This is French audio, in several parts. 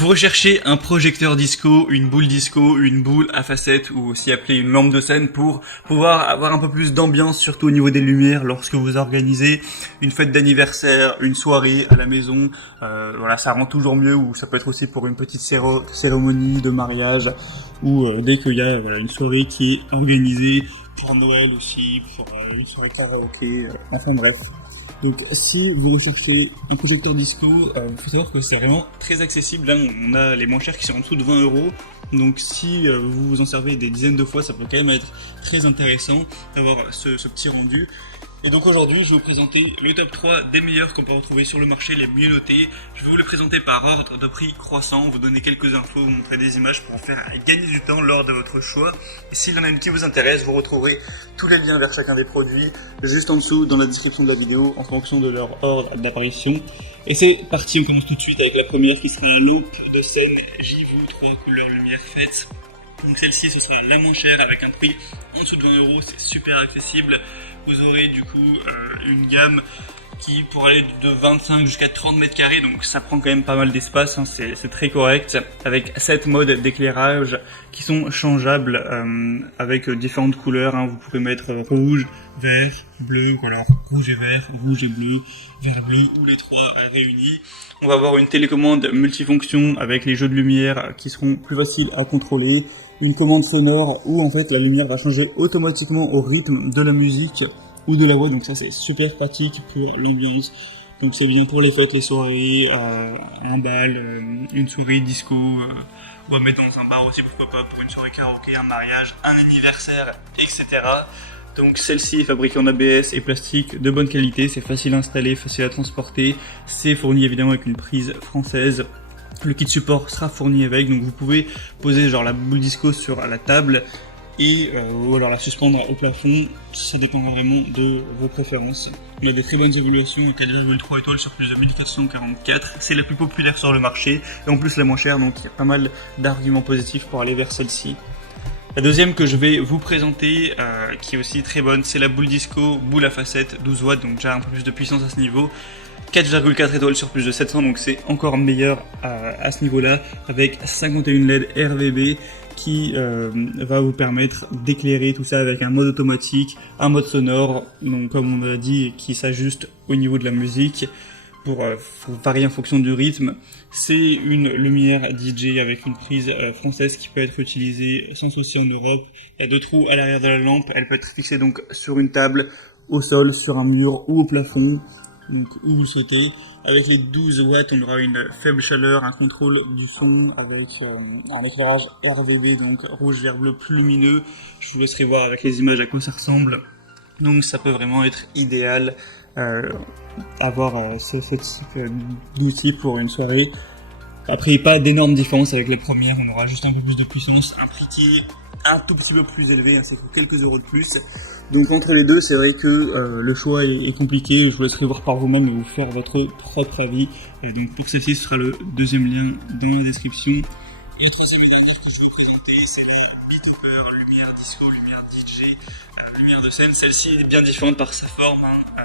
Vous recherchez un projecteur disco, une boule à facettes ou aussi appelée une lampe de scène pour pouvoir avoir un peu plus d'ambiance, surtout au niveau des lumières lorsque vous organisez une fête d'anniversaire, une soirée à la maison. Voilà, ça rend toujours mieux, ou ça peut être aussi pour une petite cérémonie de mariage ou dès qu'il y a une soirée qui est organisée pour Noël aussi, pour une soirée karaoké, enfin bref. Donc si vous recherchez un projecteur disco, il faut savoir que c'est vraiment très accessible. Là on a les moins chers qui sont en dessous de 20 €. Donc si vous vous en servez des dizaines de fois, ça peut quand même être très intéressant d'avoir ce petit rendu. Et donc aujourd'hui, je vais vous présenter le top 3 des meilleurs qu'on peut retrouver sur le marché, les mieux notés. Je vais vous les présenter par ordre de prix croissant, vous donner quelques infos, vous montrer des images pour en faire gagner du temps lors de votre choix. Et s'il y en a une qui vous intéresse, vous retrouverez tous les liens vers chacun des produits juste en dessous dans la description de la vidéo en fonction de leur ordre d'apparition. Et c'est parti, on commence tout de suite avec la première qui sera la lampe de scène JIVOO 3 couleurs lumière fête. Donc celle-ci, ce sera la moins chère avec un prix en dessous de 20 €, c'est super accessible. Vous aurez du coup une gamme qui pourrait aller de 25 jusqu'à 30 mètres carrés, donc ça prend quand même pas mal d'espace, hein, c'est très correct, avec 7 modes d'éclairage qui sont changeables avec différentes couleurs, hein. Vous pouvez mettre rouge, vert, bleu, ou alors rouge et vert, rouge et bleu, vert et bleu, ou les trois réunis. On va avoir une télécommande multifonction avec les jeux de lumière qui seront plus faciles à contrôler, une commande sonore où en fait la lumière va changer automatiquement au rythme de la musique ou de la voix, donc ça c'est super pratique pour l'ambiance. Donc c'est bien pour les fêtes, les soirées, un bal, une soirée disco, ou à mettre dans un bar aussi, pourquoi pas, pour une soirée karaoké, un mariage, un anniversaire, etc. Donc celle-ci est fabriquée en ABS et plastique de bonne qualité, c'est facile à installer, facile à transporter, c'est fourni évidemment avec une prise française. Le kit support sera fourni avec, donc vous pouvez poser genre la boule disco sur la table et ou alors la suspendre au plafond, ça dépendra vraiment de vos préférences. Il y a des très bonnes évaluations, 4,3 étoiles sur plus de 1444, c'est la plus populaire sur le marché et en plus la moins chère, donc il y a pas mal d'arguments positifs pour aller vers celle-ci. La deuxième que je vais vous présenter, qui est aussi très bonne, c'est la boule disco, boule à facettes, 12 watts, donc déjà un peu plus de puissance à ce niveau. 4,4 étoiles sur plus de 700, donc c'est encore meilleur à ce niveau-là, avec 51 LED RGB qui va vous permettre d'éclairer tout ça avec un mode automatique, un mode sonore, donc comme on a dit, qui s'ajuste au niveau de la musique pour varier en fonction du rythme. C'est une lumière DJ avec une prise française qui peut être utilisée sans souci en Europe. Il y a 2 trous à l'arrière de la lampe, elle peut être fixée donc sur une table, au sol, sur un mur ou au plafond. Donc où vous souhaitez. Avec les 12 watts, on aura une faible chaleur, un contrôle du son avec un éclairage RGB, donc rouge, vert, bleu, plus lumineux. Je vous laisserai voir avec les images à quoi ça ressemble. Donc ça peut vraiment être idéal avoir ce type d'outil pour une soirée. Après, pas d'énormes différences avec la première, on aura juste un peu plus de puissance, un prix qui est un tout petit peu plus élevé, hein, c'est quelques euros de plus. Donc entre les deux, c'est vrai que le choix est compliqué, je vous laisserai voir par vous-même et vous faire votre propre avis. Et donc pour celle-ci, ce sera le deuxième lien dans la description. Et la troisième et dernière que je vais présenter, c'est la Beatupper lumière disco, lumière DJ, lumière de scène. Celle-ci est bien différente par sa forme, hein.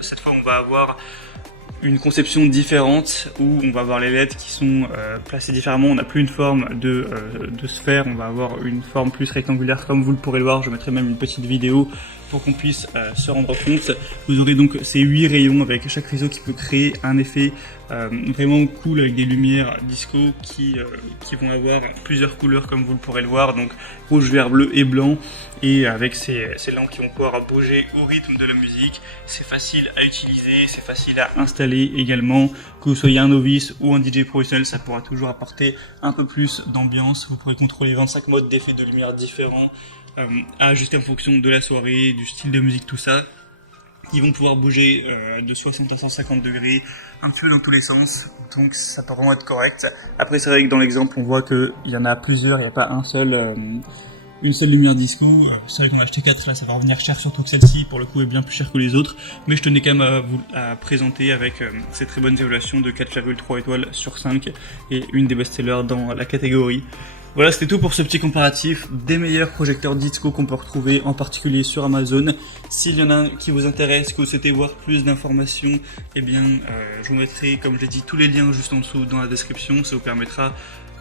Cette fois, on va avoir une conception différente où on va avoir les LED qui sont placés différemment. On n'a plus une forme de sphère, on va avoir une forme plus rectangulaire comme vous le pourrez le voir. Je mettrai même une petite vidéo pour qu'on puisse se rendre compte. Vous aurez donc ces 8 rayons avec chaque réseau qui peut créer un effet vraiment cool avec des lumières disco qui vont avoir plusieurs couleurs comme vous le pourrez le voir, donc rouge, vert, bleu et blanc, et avec ces lampes qui vont pouvoir bouger au rythme de la musique. C'est facile à utiliser, c'est facile à installer également. Que vous soyez un novice ou un DJ professionnel, ça pourra toujours apporter un peu plus d'ambiance. Vous pourrez contrôler 25 modes d'effets de lumière différents à ajuster en fonction de la soirée, du style de musique, tout ça. Ils vont pouvoir bouger de 60 à 150 degrés, un petit peu dans tous les sens, donc ça peut vraiment être correct. Après c'est vrai que dans l'exemple on voit qu'il y en a plusieurs, il n'y a pas une seule lumière disco. C'est vrai qu'on a acheté 4, là ça va revenir cher, surtout que celle-ci pour le coup est bien plus chère que les autres, mais je tenais quand même à présenter avec ces très bonnes évaluations de 4,3 étoiles sur 5 et une des best-sellers dans la catégorie. Voilà, c'était tout pour ce petit comparatif des meilleurs projecteurs disco qu'on peut retrouver, en particulier sur Amazon. S'il y en a un qui vous intéresse, que vous souhaitez voir plus d'informations, eh bien, je vous mettrai, comme je l'ai dit, tous les liens juste en dessous dans la description. Ça vous permettra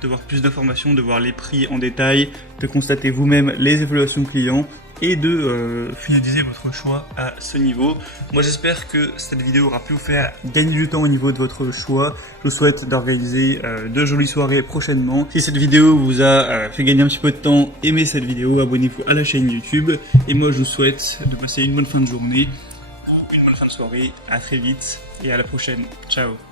de voir plus d'informations, de voir les prix en détail, de constater vous-même les évaluations clients et de finaliser votre choix à ce niveau. Moi j'espère que cette vidéo aura pu vous faire gagner du temps au niveau de votre choix. Je vous souhaite d'organiser de jolies soirées prochainement. Si cette vidéo vous a fait gagner un petit peu de temps, aimez cette vidéo, abonnez-vous à la chaîne YouTube. Et moi je vous souhaite de passer une bonne fin de journée, une bonne fin de soirée, à très vite et à la prochaine. Ciao.